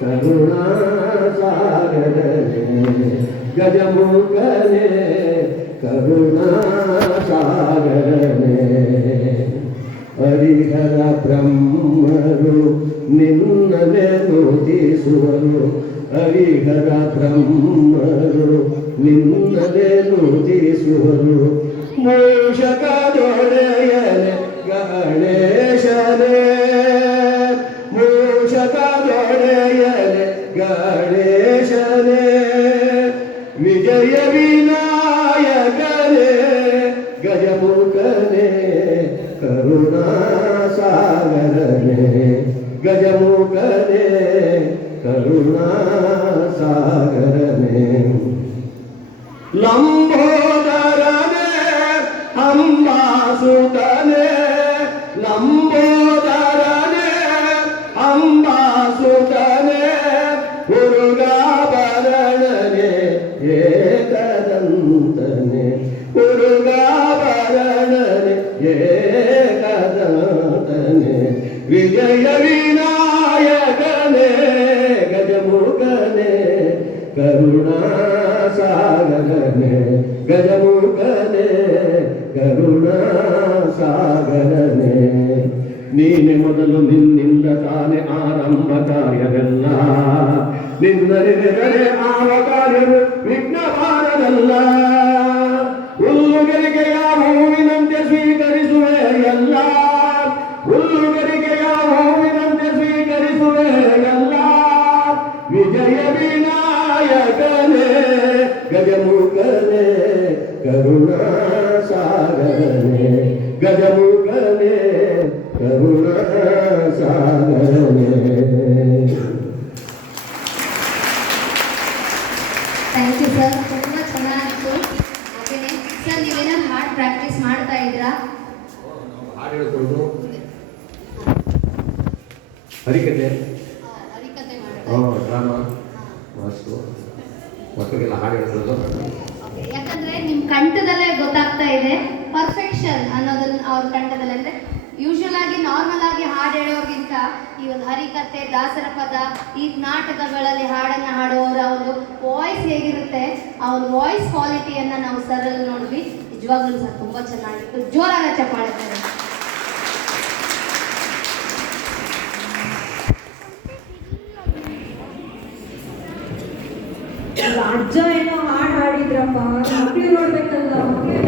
ಕರುಣಾ ಸಾಗರನೇ ಗಜಮುಖನೇ ಕರುಣಾ ಸಾಗರನೇ ಹರಿಹರ ಬ್ರಹ್ಮರು ನಿನ್ನನೆ ನೋದಿಸುವರು ಹರಿಹರ ಬ್ರಹ್ಮರು ನಿನ್ನನೆ ನೋದಿಸುವರು ಮೂಷಕದೊಡೆಯನೆ ಗಣೇಶನೇ ವಿಜಯ ವಿನಾಯಕನೇ ಗಜಮುಖನೇ ಕರುಣಾ ಸಾಗರನೇ ಗಜಮುಖನೇ ಕರುಣಾ ಸಾಗರನೇ ಲಂಬೋದರನೇ ಅಂಬಾಸುತನೇ ಲಂಬೋದರನೇ ಉರುಗಾಭರಣನೆ ಏಕದಂತನೆ ವಿಜಯ ವಿನಾಯಕನೇ ಗಜಮುಖನೇ ಕರುಣಾ ಸಾಗರನೆ ಗಜಮುಖನೆ ಕರುಣಾ ಸಾಗರನೆ ನೀನೆ ಮೊದಲು ನಿನ್ನಿಂದ ತಾನೆ ಆರಂಭ ಕಾರ್ಯವೆಲ್ಲ ನಿನ್ನರಿದರೆ ಆವ ಕಾರ್ಯವು ವಿಘ್ನ ಹುಲ್ಲುಗರಿಗೆಯ ಹೂವಿನಂತೆ ಸ್ವೀಕರಿಸುವೆ ಎಲ್ಲ ವಿಜಯ ವಿನಾಯಕನೇ ಗಜಮುಖನೇ ಕರುಣಾ ಸಾಗರನೇ ಗಜಮುಖನೇ ಕರುಣಾ ಸಾಗರನೇ ಥ್ಯಾಂಕ್ ಯು ಸರ್ ತುಂಬ ಚೆನ್ನಾಗಿತ್ತು. ಹಾಗೆಯೇ ಸರ್ ಹಾಡು ಪ್ರಾಕ್ಟೀಸ್ ಮಾಡ್ತಾ ಇದ್ರಾ ಹಾಡು ಹೇಳ್ಕೊಳ್ಳೋದು ಹರಿಕತೆ? ಹಾಂ ಡ್ರಾಮಾ? ಮಾಸ್ಟು ಮಕ್ಕಳಿಗೆಲ್ಲ ಹಾಡು ಹೇಳ್ಬೋದು ಯಾಕಂದ್ರೆ ನಿಮ್ ಕಂಠದಲ್ಲೇ ಗೊತ್ತಾಗ್ತಾ ಇದೆ ಪರ್ಫೆಕ್ಷನ್ ಅನ್ನೋದನ್ನ ಅವ್ರ ಕಂಠದಲ್ಲಿ. ಅಂದ್ರೆ ಯೂಶುವಲ್ ಆಗಿ ನಾರ್ಮಲ್ ಆಗಿ ಹಾಡು ಹೇಳೋರ್ಗಿಂತ ಈ ಒಂದು ಹರಿಕತೆ ದಾಸರ ಪದ ಈ ನಾಟಕಗಳಲ್ಲಿ ಹಾಡನ್ನ ಹಾಡೋರ ಒಂದು ವಾಯ್ಸ್ ಹೇಗಿರುತ್ತೆ ಆ ಒಂದು ವಾಯ್ಸ್ ಕ್ವಾಲಿಟಿಯನ್ನ ನಾವು ಸರಲ್ಲಿ ನೋಡಿದ್ವಿ. ನಿಜವಾಗ್ಲೂ ಸರ್ ತುಂಬಾ ಚೆನ್ನಾಗಿತ್ತು. ಜೋರಾದ ಅಜ್ಜ ಏನೋ ಹಾಡು ಹಾಡಿದ್ರಪ್ಪ. ಮಕ್ಕಳು ನೋಡ್ಬೇಕಲ್ಲ ಮಕ್ಕಳು